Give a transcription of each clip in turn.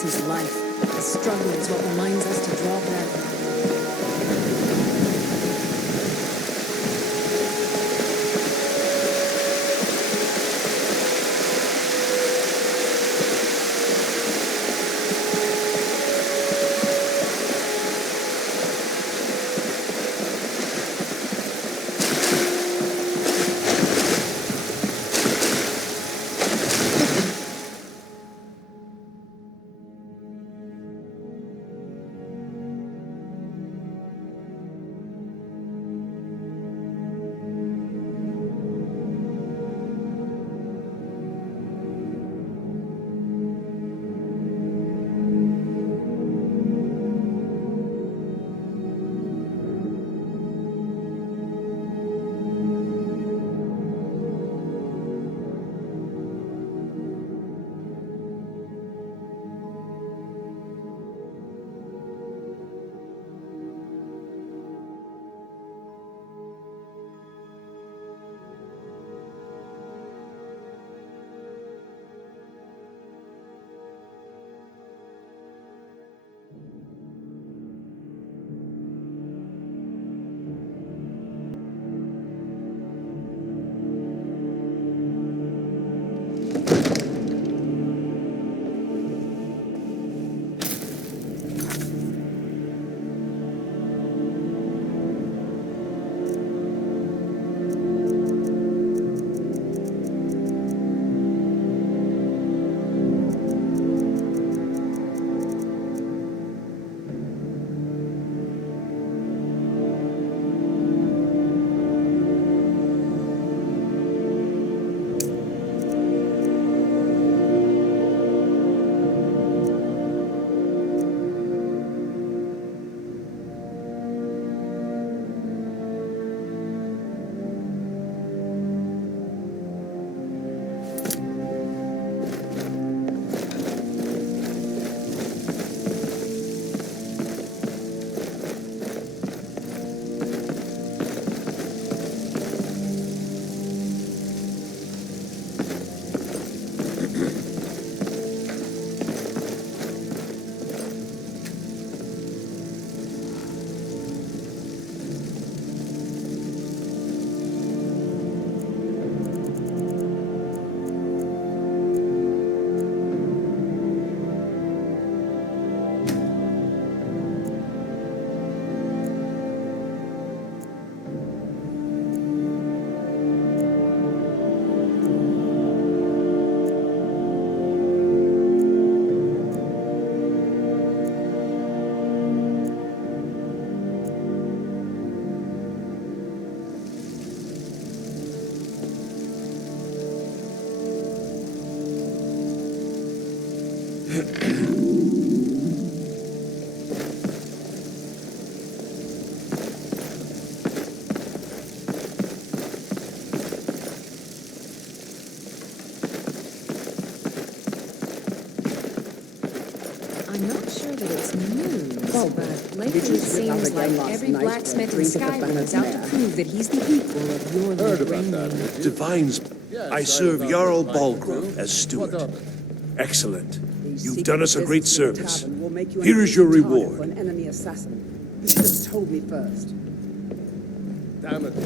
This is life. The struggle is what reminds us to draw breath. Lately it seems like every blacksmith in Skyrim is out to prove that he's the equal of your Wayne. Divines, I serve Jarl Balgruuf as steward. Excellent. You've done us a great service. Here is your reward. You should have told me first.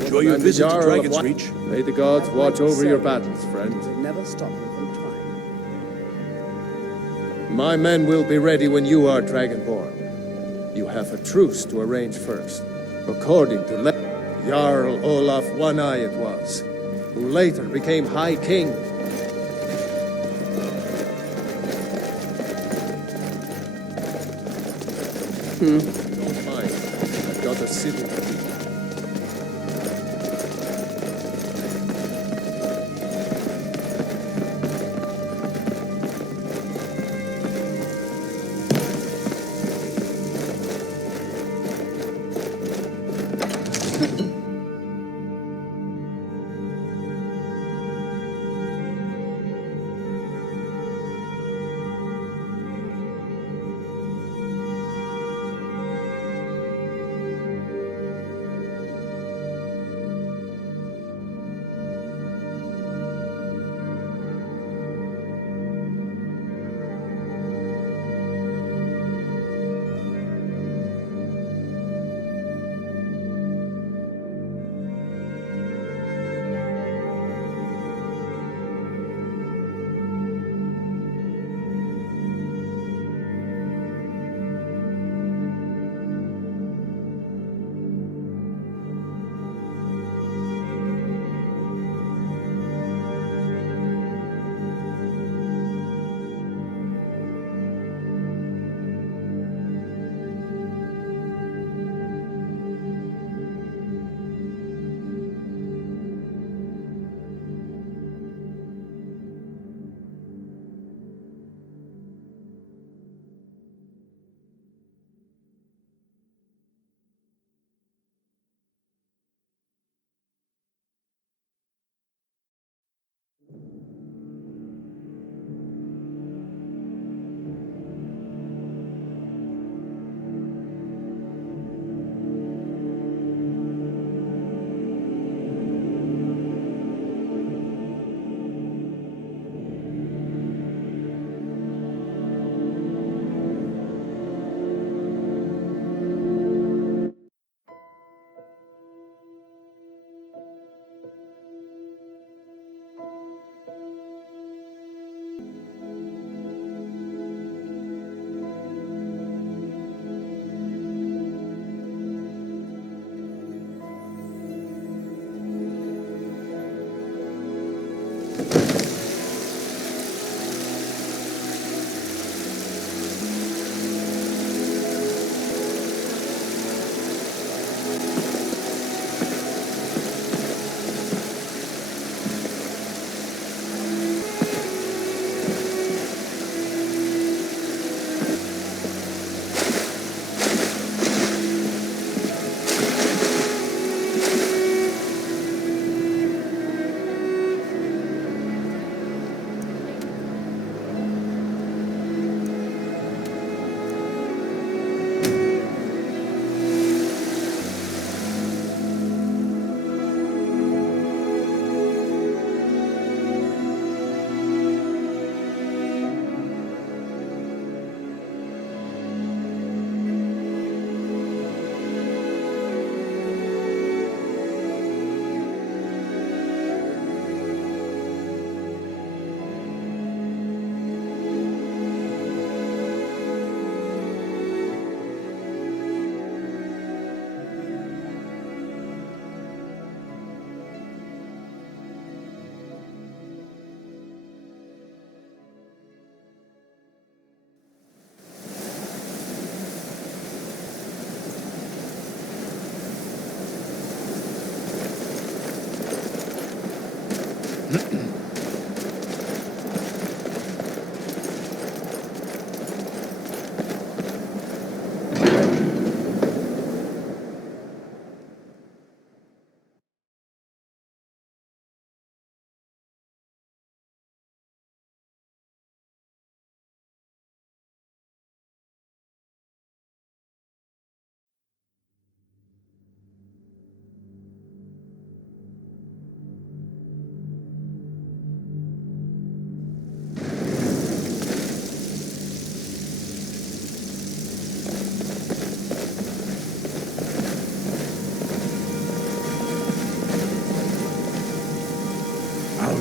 Enjoy your visit to Dragon's Reach. May the gods watch over your battles, friend. Never stop me from trying. My men will be ready when you are Dragonborn. You have a truce to arrange first. According to Jarl Olaf One-Eye it was, who later became High King. Don't mind. I've got a city.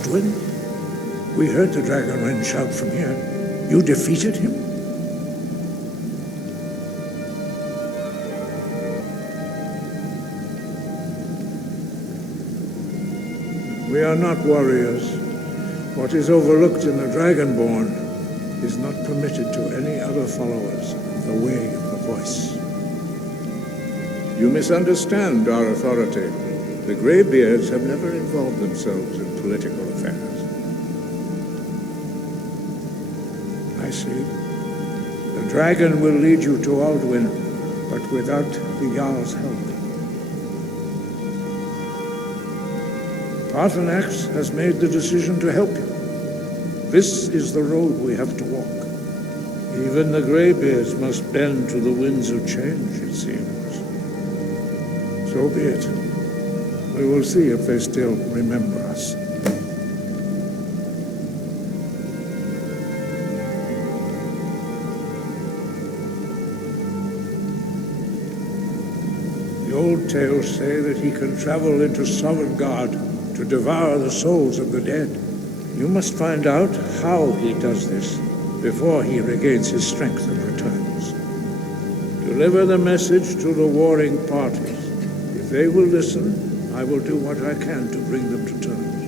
Aldwin? We heard the dragon wren shout from here. You defeated him? We are not warriors. What is overlooked in the Dragonborn is not permitted to any other followers of the way of the voice. You misunderstand our authority. The Greybeards have never involved themselves in political affairs. I see. The dragon will lead you to Aldwin, but without the Jarl's help. Paarthurnax has made the decision to help you. This is the road we have to walk. Even the Greybeards must bend to the winds of change, it seems. So be it. We will see if they still remember us. The old tales say that he can travel into Sovngarde to devour the souls of the dead. You must find out how he does this before he regains his strength and returns. Deliver the message to the warring parties. If they will listen, I will do what I can to bring them to terms.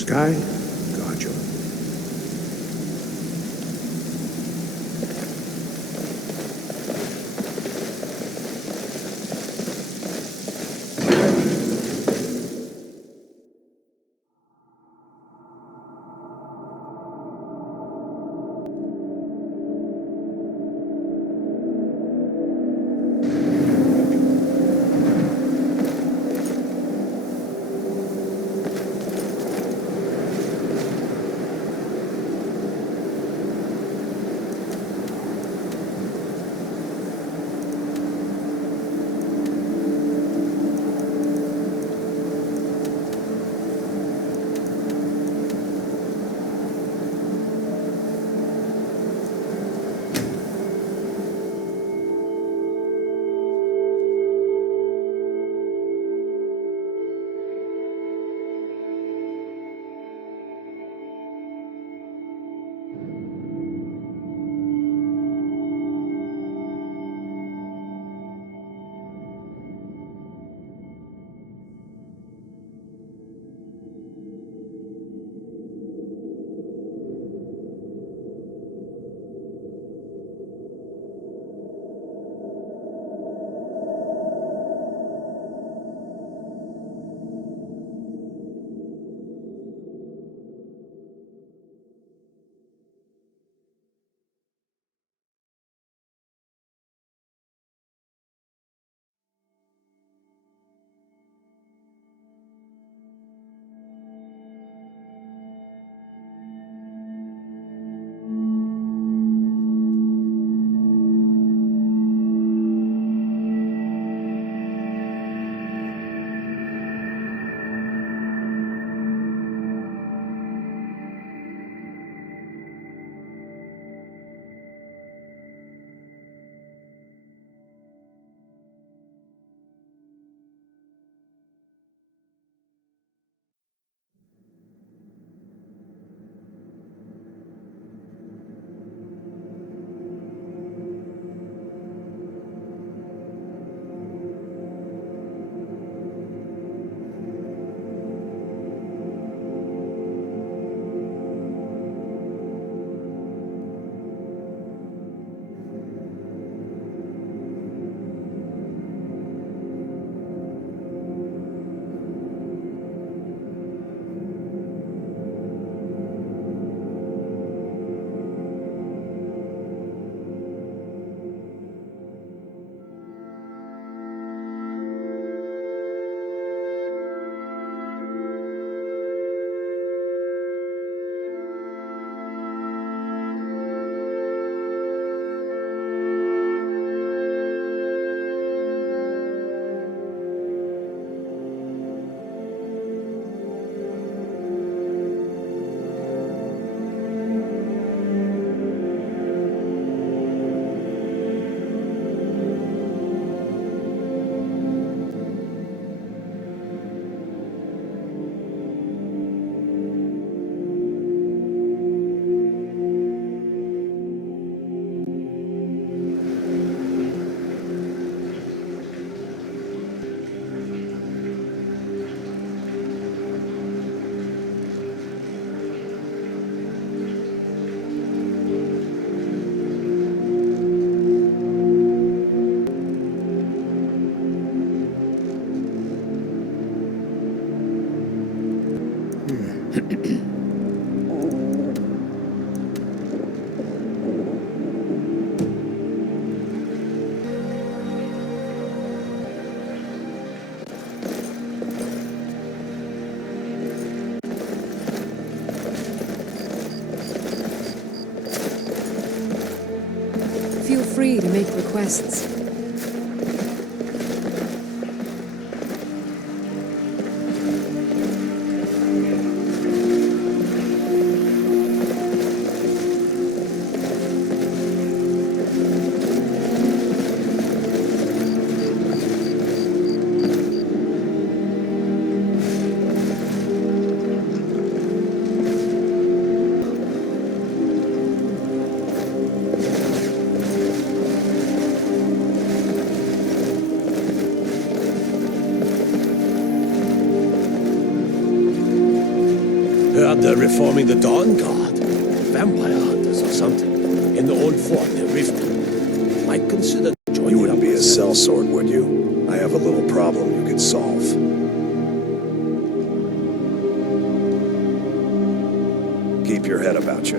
Sky, guard you. free to make requests. They're reforming the Dawn Guard. Vampire hunters or something. In the old fort near Riften. Might consider joining. You wouldn't be a sellsword, would you? I have a little problem you could solve. Keep your head about you.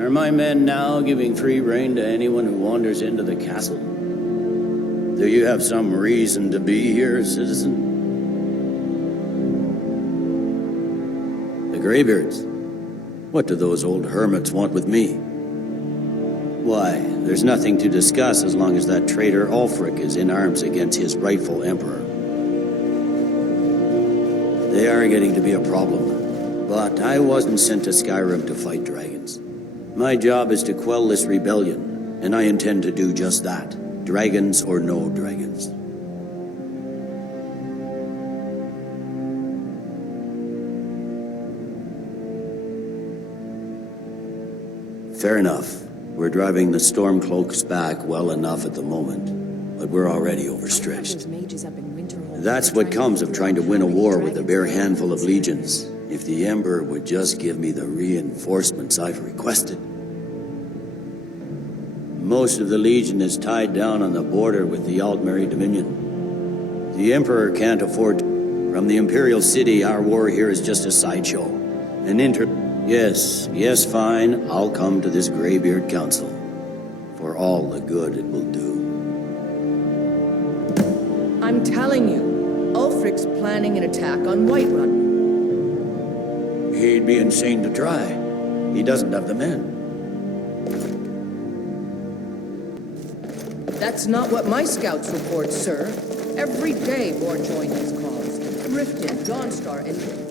Are my men now giving free rein to anyone who wanders into the castle? Do you have some reason to be here, citizen? The Greybeards? What do those old hermits want with me? Why, there's nothing to discuss as long as that traitor Ulfric is in arms against his rightful emperor. They are getting to be a problem, but I wasn't sent to Skyrim to fight dragons. My job is to quell this rebellion, and I intend to do just that, dragons or no dragons. Fair enough. We're driving the Stormcloaks back well enough at the moment, but we're already overstretched. That's what comes of trying to win a war with a bare handful of legions. If the Emperor would just give me the reinforcements I've requested. Most of the Legion is tied down on the border with the Aldmeri Dominion. The Emperor can't afford to. From the Imperial City, our war here is just a sideshow. Yes, fine. I'll come to this Greybeard Council. For all the good it will do. I'm telling you, Ulfric's planning an attack on Whiterun. He'd be insane to try. He doesn't have the men. That's not what my scouts report, sir. Every day more join these calls. Riften, Dawnstar, and...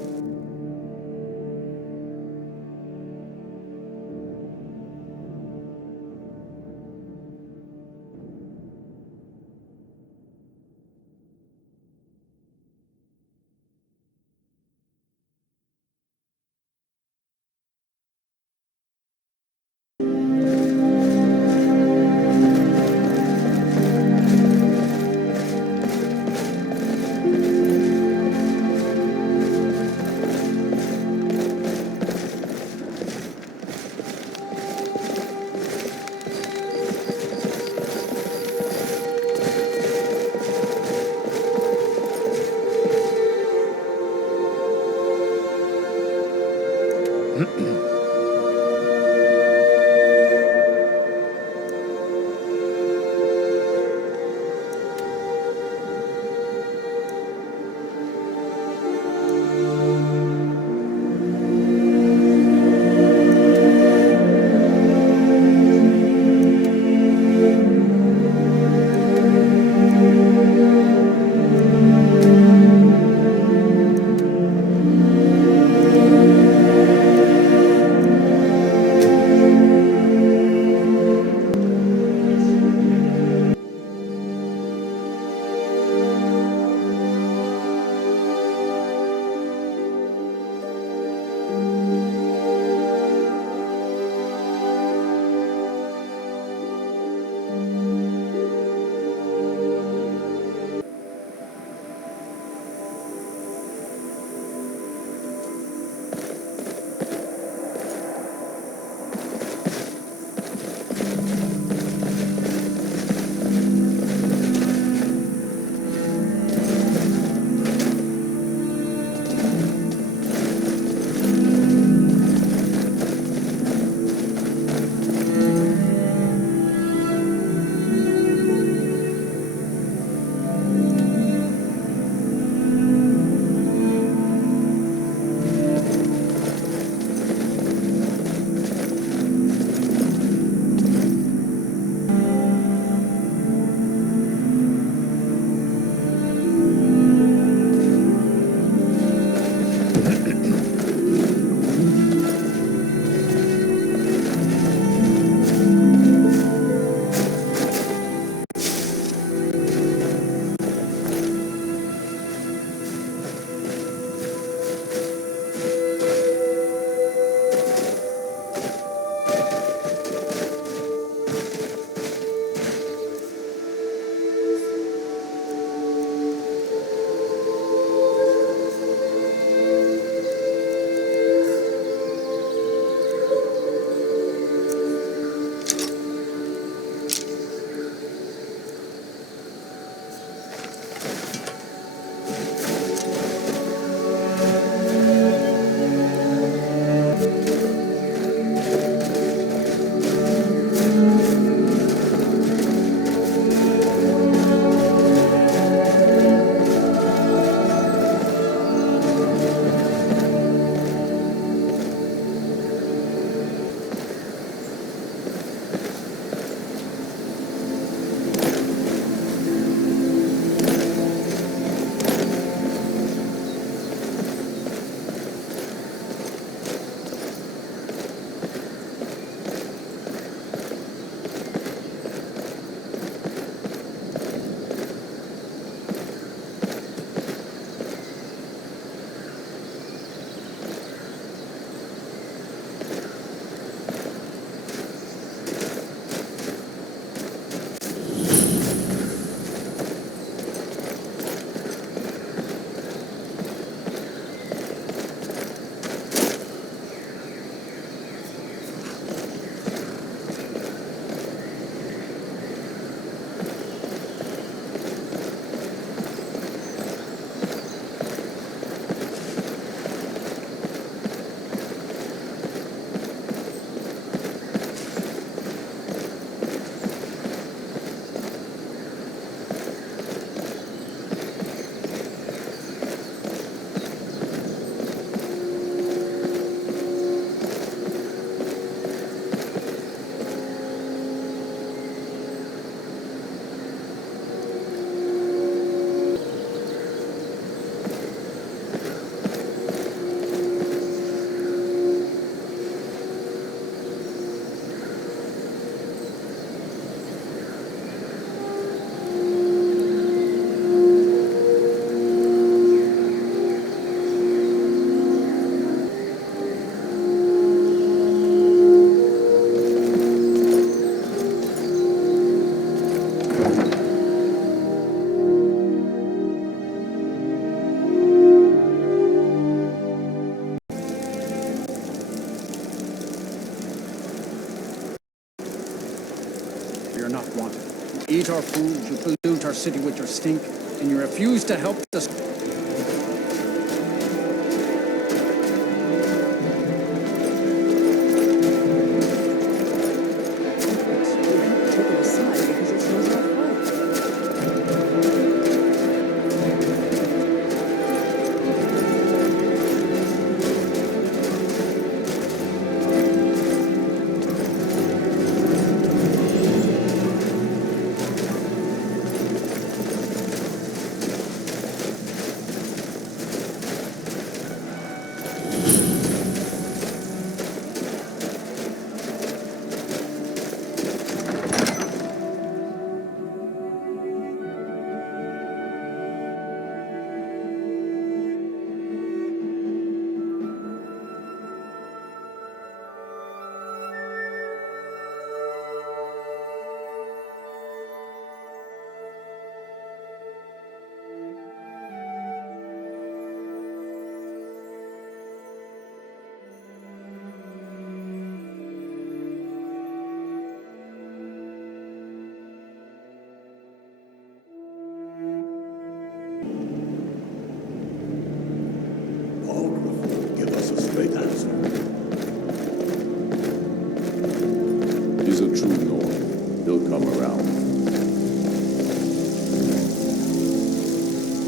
are not wanted. You eat our food, you pollute our city with your stink, and you refuse to help us.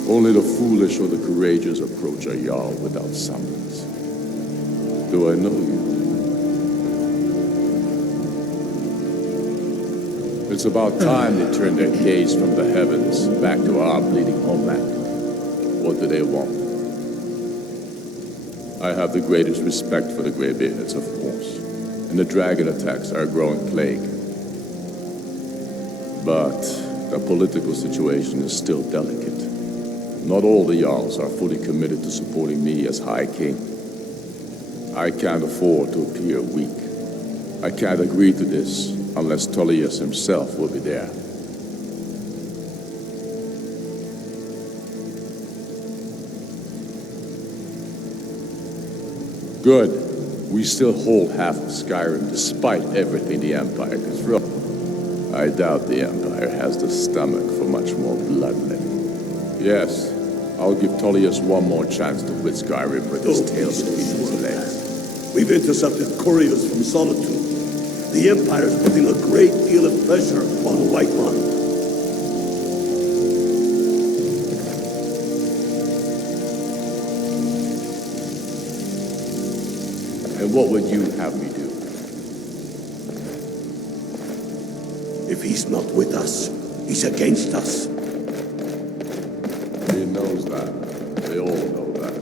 Only the foolish or the courageous approach a Jarl without summons. Do I know you? It's about time they turned their gaze from the heavens back to our bleeding homeland. What do they want? I have the greatest respect for the Greybeards, of course, and the dragon attacks are a growing plague. But the political situation is still delicate. Not all the Jarls are fully committed to supporting me as High King. I can't afford to appear weak. I can't agree to this unless Tullius himself will be there. Good. We still hold half of Skyrim despite everything the Empire can throw. I doubt the Empire has the stomach for much more bloodletting. Yes, I'll give Tullius one more chance to quit Skyrim with his tail between his legs. We've intercepted couriers from Solitude. The Empire is putting a great deal of pressure on Waitrun. And what would you have me do? If he's not with us, he's against us. He knows that. They all know that.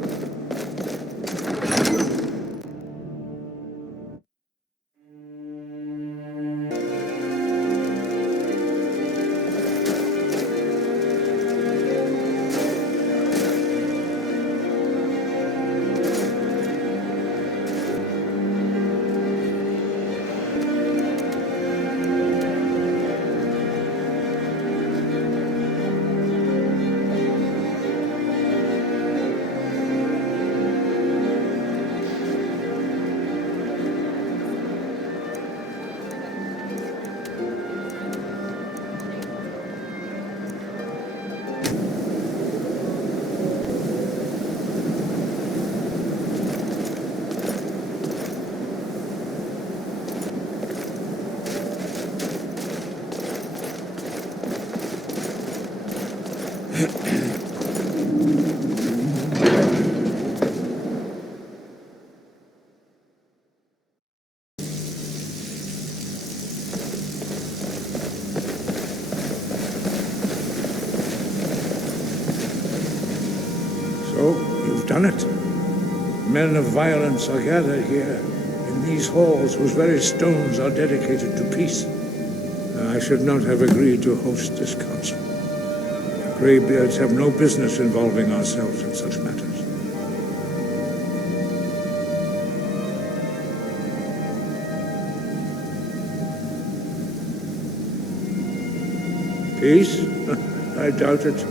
Done it. Men of violence are gathered here, in these halls whose very stones are dedicated to peace. I should not have agreed to host this council. The Greybeards have no business involving ourselves in such matters. Peace? I doubt it.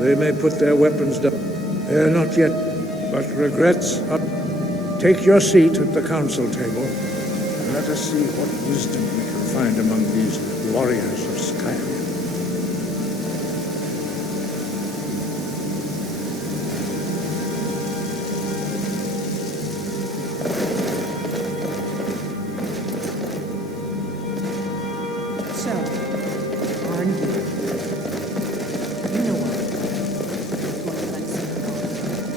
They may put their weapons down. Not yet, but regrets are... Take your seat at the council table. Let us see what wisdom we can find among these warriors of Skyrim. So, aren't you? You know what?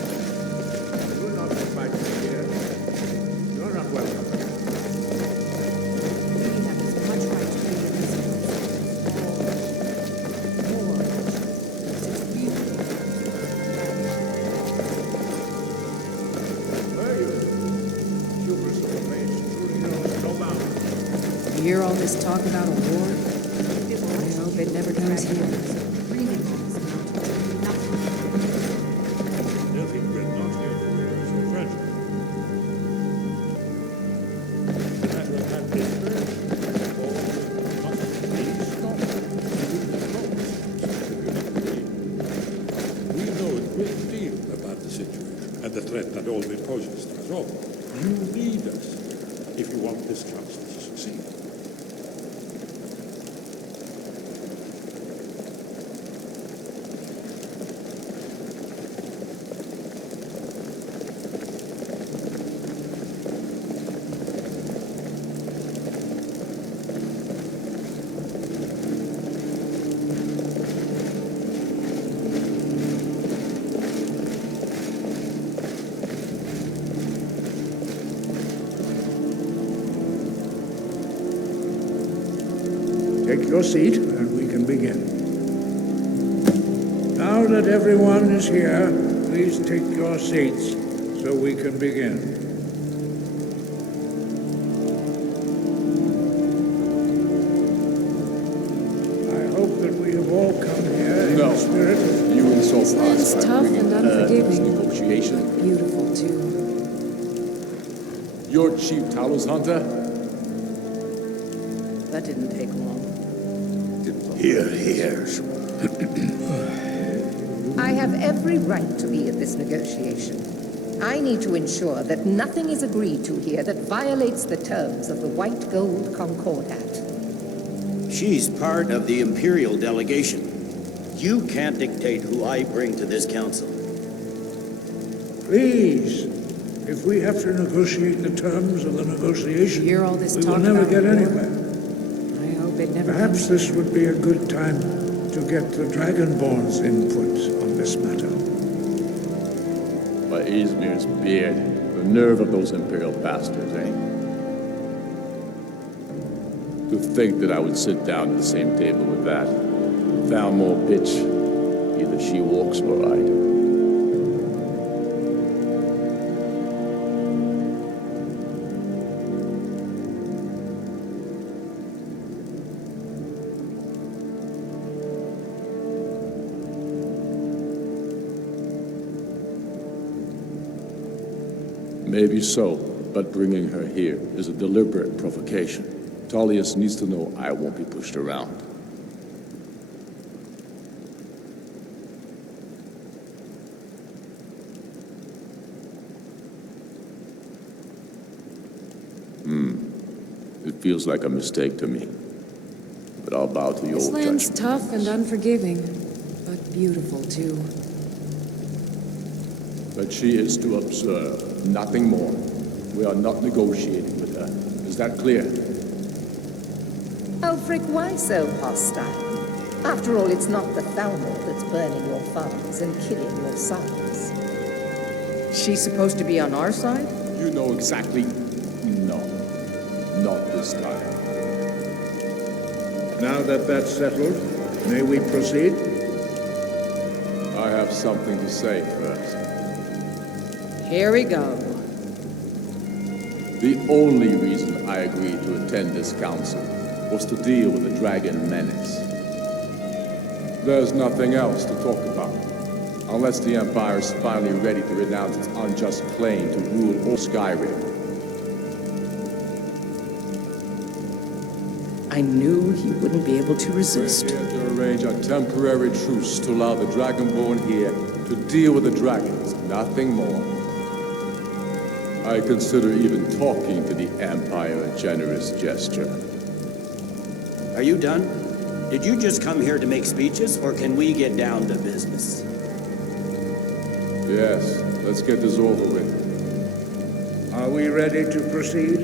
You're not invited here. You're not welcome. We have as much right to be in this more. Since we Where are you? Hubris of the mage truly knows no bounds. You hear all this talk about a war? I hope it never comes here. Elfchik will not hear the rumors of friendship. The matter of that business, all must be stopped. We know a great deal about the situation and the threat that Aldwin poses to us all. You need us if you want this council to succeed. Take your seat and we can begin. Now that everyone is here, please take your seats so we can begin. I hope that we have all come here in the spirit of... You insult This land's us by tough bringing and unforgiving. negotiation. Beautiful, too. You're Chief Talos Hunter? That didn't take long. Here, here. I have every right to be at this negotiation. I need to ensure that nothing is agreed to here that violates the terms of the White Gold Concordat. She's part of the Imperial delegation. You can't dictate who I bring to this council. Please, if we have to negotiate the terms of the negotiation, Hear all this we talk will never about get war? anywhere. I hope it never Perhaps comes. this would be a good time to get the Dragonborn's input on this matter. By Izmir's beard. The nerve of those Imperial bastards, eh? To think that I would sit down at the same table with that foul more bitch. Either she walks or I do. Maybe so, but bringing her here is a deliberate provocation. Tullius needs to know I won't be pushed around. It feels like a mistake to me. But I'll bow to your This land's judgment. tough and unforgiving, but beautiful, too. But she is to observe, nothing more. We are not negotiating with her. Is that clear? Ulfric, why so hostile? After all, it's not the Thalmor that's burning your farms and killing your sons. She's supposed to be on our side? You know exactly. No. Not this time. Now that that's settled, may we proceed? I have something to say first. Here we go. The only reason I agreed to attend this council was to deal with the dragon menace. There's nothing else to talk about, unless the Empire is finally ready to renounce its unjust claim to rule all Skyrim. I knew he wouldn't be able to resist. We're here to arrange a temporary truce to allow the Dragonborn here to deal with the dragons, nothing more. I consider even talking to the Empire a generous gesture. Are you done? Did you just come here to make speeches, or can we get down to business? Yes, let's get this over with. Are we ready to proceed?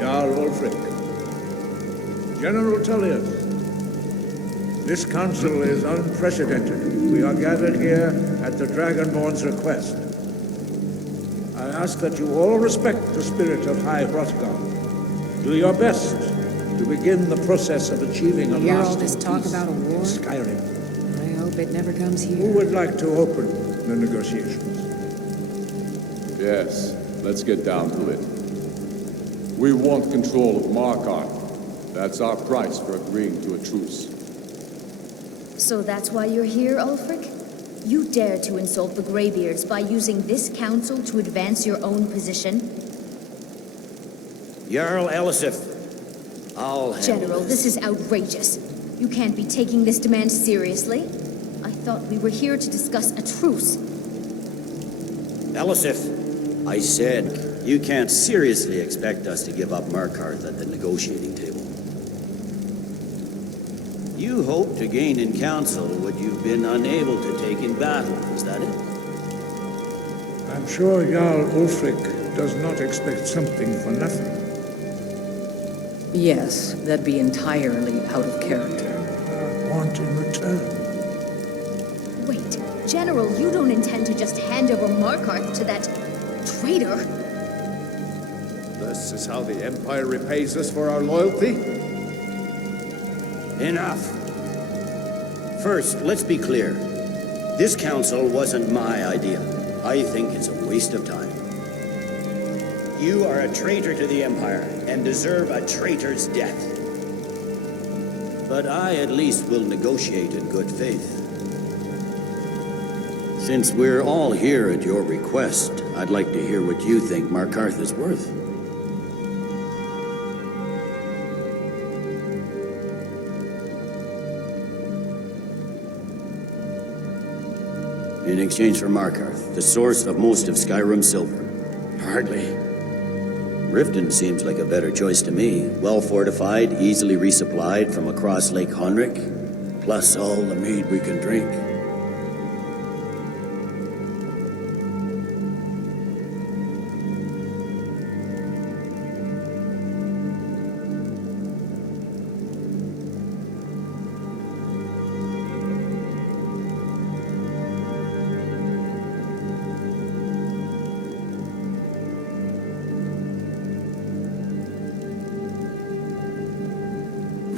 Jarl Ulfric. General Tullius. This council is unprecedented. We are gathered here at the Dragonborn's request. I ask that you all respect the spirit of High Hrothgar. Do your best to begin the process of achieving a You hear all lasting this talk peace about a war? in Skyrim. I hope it never comes Who here. would like to open the negotiations? Yes, let's get down to it. We want control of Markarth. That's our price for agreeing to a truce. So that's why you're here, Ulfric? You dare to insult the Greybeards by using this council to advance your own position? Jarl Elisif, I'll handle General, this is outrageous. You can't be taking this demand seriously. I thought we were here to discuss a truce. Elisif, I said, you can't seriously expect us to give up Markarth at the negotiating table. You hoped to gain in council what you've been unable to take in battle, is that it? I'm sure Jarl Ulfric does not expect something for nothing. Yes, that'd be entirely out of character. Want in return. Wait, General, you don't intend to just hand over Markarth to that traitor? This is how the Empire repays us for our loyalty? Enough. First, let's be clear. This council wasn't my idea. I think it's a waste of time. You are a traitor to the Empire and deserve a traitor's death. But I at least will negotiate in good faith. Since we're all here at your request, I'd like to hear what you think Markarth is worth. In exchange for Markarth, the source of most of Skyrim's silver. Hardly. Riften seems like a better choice to me. Well fortified, easily resupplied from across Lake Honrick, plus all the mead we can drink.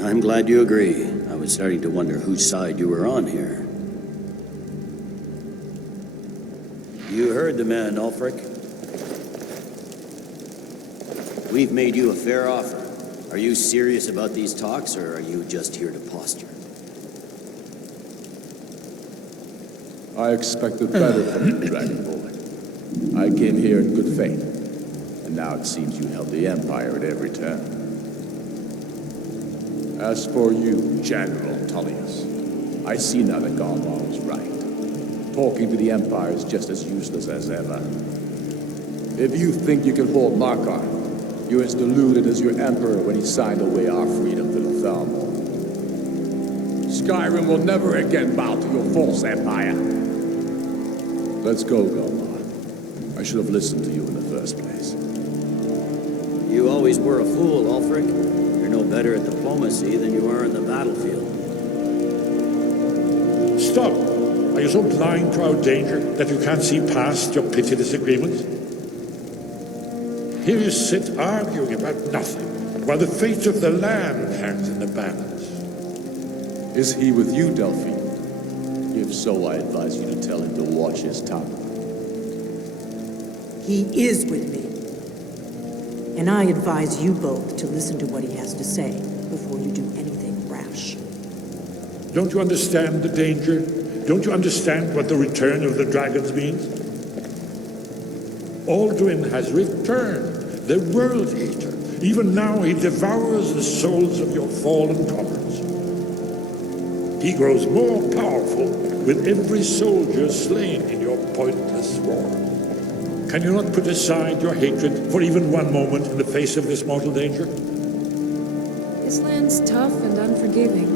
I'm glad you agree. I was starting to wonder whose side you were on here. You heard the man, Ulfric. We've made you a fair offer. Are you serious about these talks, or are you just here to posture? I expected better from you, Dragonborn. I came here in good faith, and now it seems you help the Empire at every turn. As for you, General Tullius, I see now that Garmar was right. Talking to the Empire is just as useless as ever. If you think you can hold Markarth, you're as deluded as your Emperor when he signed away our freedom to the Thermal. Skyrim will never again bow to your false empire. Let's go, Garmar. I should have listened to you in the first place. You always were a fool, Ulfric. You're no better at diplomacy than you are in the battlefield. Stop! Are you so blind to our danger that you can't see past your petty disagreements? Here you sit arguing about nothing, while the fate of the land hangs in the balance. Is he with you, Delphine? If so, I advise you to tell him to watch his tongue. He is with me. And I advise you both to listen to what he has to say before you do anything rash. Don't you understand the danger? Don't you understand what the return of the dragons means? Alduin has returned, the world eater. Even now he devours the souls of your fallen comrades. He grows more powerful with every soldier slain in your pointless war? Can you not put aside your hatred for even one moment in the face of this mortal danger? This land's tough and unforgiving,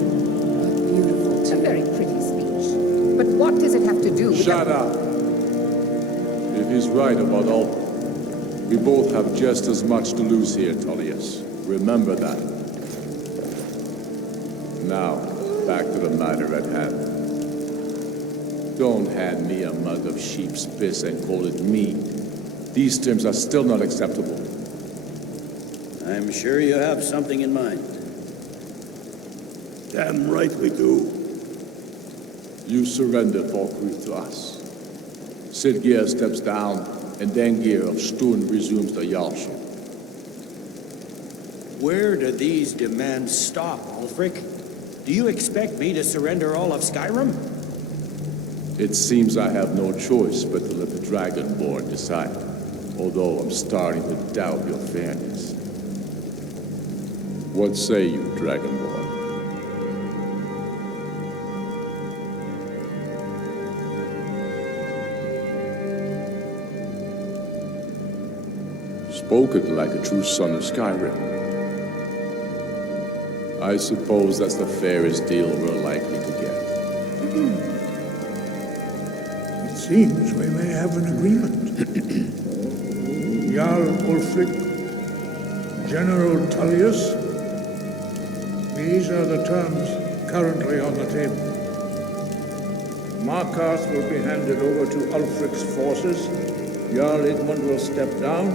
but beautiful too. A very pretty speech. But what does it have to do with... Shut up! If he's right about Aldouin, we both have just as much to lose here, Tullius. Remember that. Now, back to the matter at hand. Don't hand me a mug of sheep's piss and call it mead. These terms are still not acceptable. I'm sure you have something in mind. Damn right we do. You surrender Folkrit to us. Silgir steps down, and Dengir of Stun resumes the Jarlship. Where do these demands stop, Ulfric? Do you expect me to surrender all of Skyrim? It seems I have no choice but to let the Dragonborn decide, although I'm starting to doubt your fairness. What say you, Dragonborn? Spoken like a true son of Skyrim. I suppose that's the fairest deal we're likely to get. It seems we may have an agreement. Jarl Ulfric, General Tullius, these are the terms currently on the table. Markarth will be handed over to Ulfric's forces, Jarl Igmund will step down,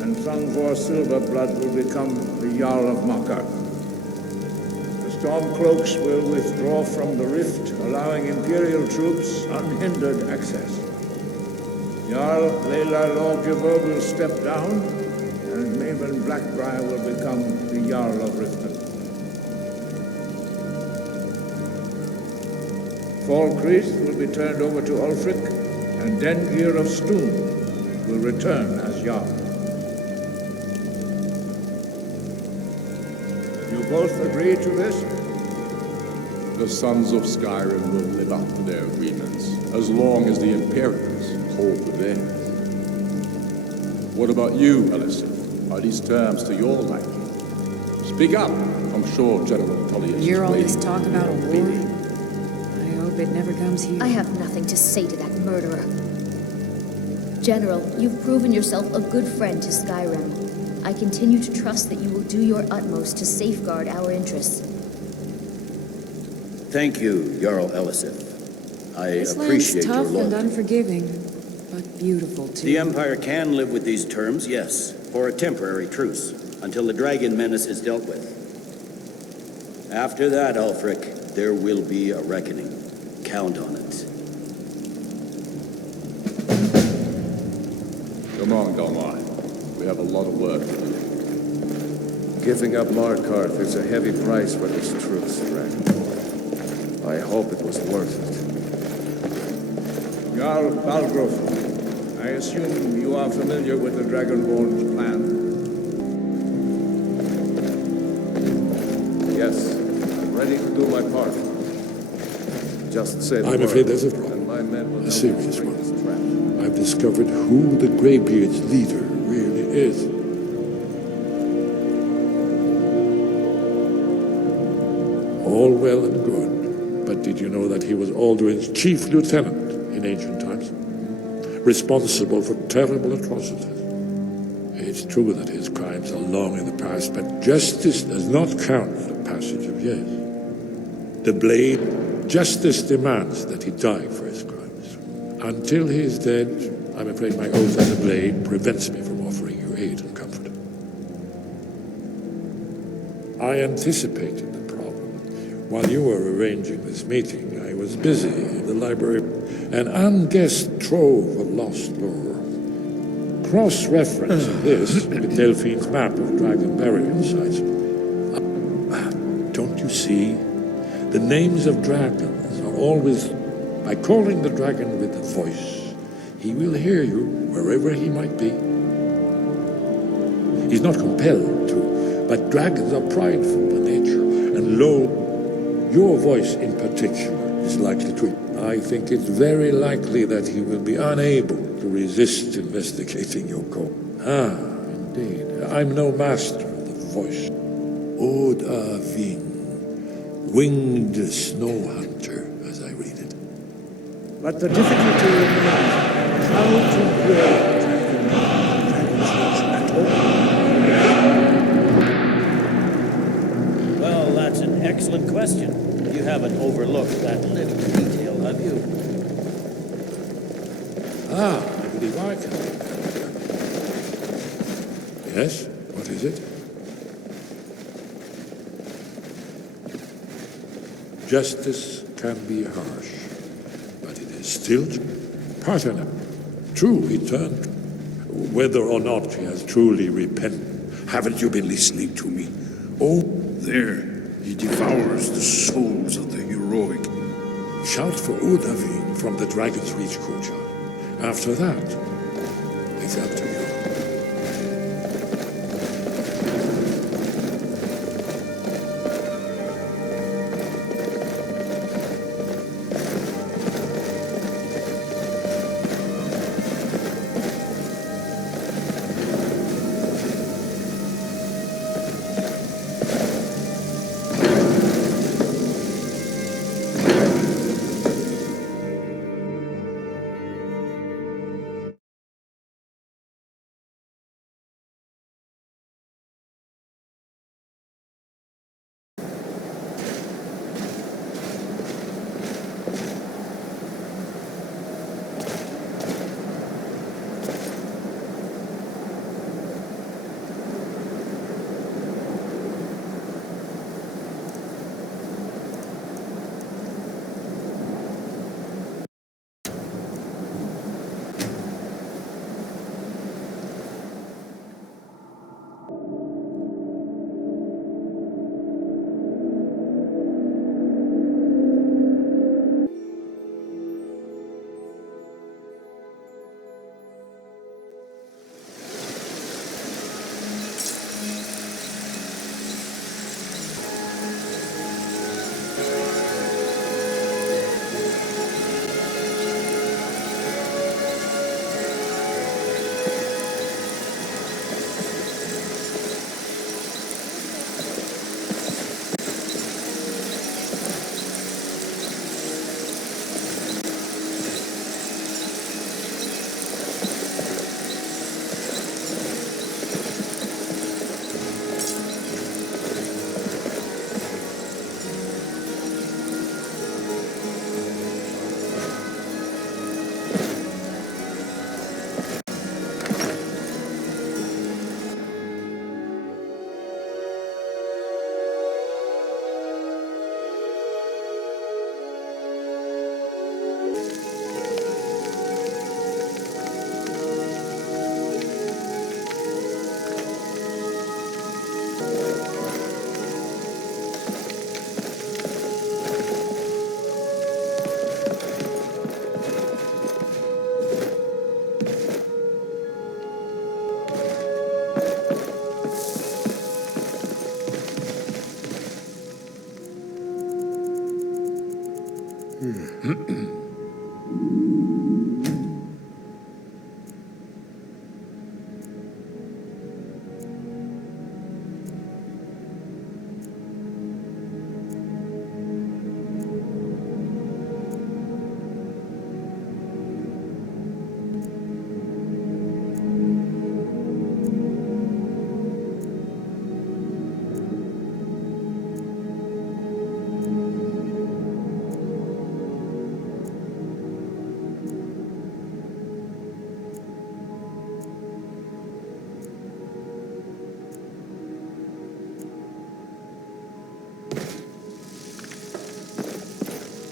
and Thungvor Silverblood will become the Jarl of Markarth. The Stormcloaks will withdraw from the rift, allowing Imperial troops unhindered access. Jarl Leila Lawgiver will step down, and Maven Blackbriar will become the Jarl of Riften. Folkrit will be turned over to Ulfric, and Dengir of Stun will return as Jarl. You both agree to this? The sons of Skyrim will live up to their agreements, as long as the Imperators hold to theirs. What about you, Elisif? Are these terms to your liking? Speak up! I'm sure General Tullius is Hear all waiting. this talk about a war? I hope it never comes here. I have nothing to say to that murderer. General, you've proven yourself a good friend to Skyrim. I continue to trust that you will do your utmost to safeguard our interests. Thank you, Jarl Elisif. I This appreciate land's your tough and loyalty. unforgiving, but beautiful too. The Empire can live with these terms, yes, for a temporary truce, until the dragon menace is dealt with. After that, Ulfric, there will be a reckoning. Count on it. Come on, Dalmai. We have a lot of work to do. Giving up Markarth is a heavy price for this truce, Dragonborn. I hope it was worth it. Jarl Balgrove, I assume you are familiar with the Dragonborn's plan? Yes, I'm ready to do my part. Just say the I'm word, afraid there's a problem. and my men will A help serious break one. this trap. I've discovered who the Greybeard's leader really is. All well and good, but did you know that he was Alduin's chief lieutenant in ancient times? Responsible for terrible atrocities. It's true that his crimes are long in the past, but justice does not count the passage of years. The blade, justice demands that he die for his crimes. Until he is dead, I'm afraid my oath as a blade prevents me from offering you aid and comfort. I anticipated the problem. While you were arranging this meeting, I was busy in the library. An unguessed trove of lost lore. Cross-referencing this with Delphine's map of dragon burial sites. Don't you see? The names of dragons are always... By calling the dragon with a voice, he will hear you wherever he might be. He's not compelled to, but dragons are prideful by nature, and lo, your voice in particular is likely to... I think it's very likely that he will be unable to resist investigating your code. Ah, indeed. I'm no master of the voice. Odavin, winged snow hunter, as I read it. But the difficulty remains how to build dragons at all. Well, that's an excellent question. You haven't overlooked that little detail, have you? Ah, I believe I can. Yes? What is it? Justice can be harsh, but it is still Partner. True, he turned. Whether or not he has truly repented. Haven't you been listening to me? Oh, there. He devours the souls of the heroic. Shout for Udavin from the Dragon's Reach courtyard. After that, it's up to you.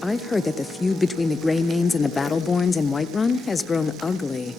I've heard that the feud between the Greymanes and the Battleborns in Whiterun has grown ugly.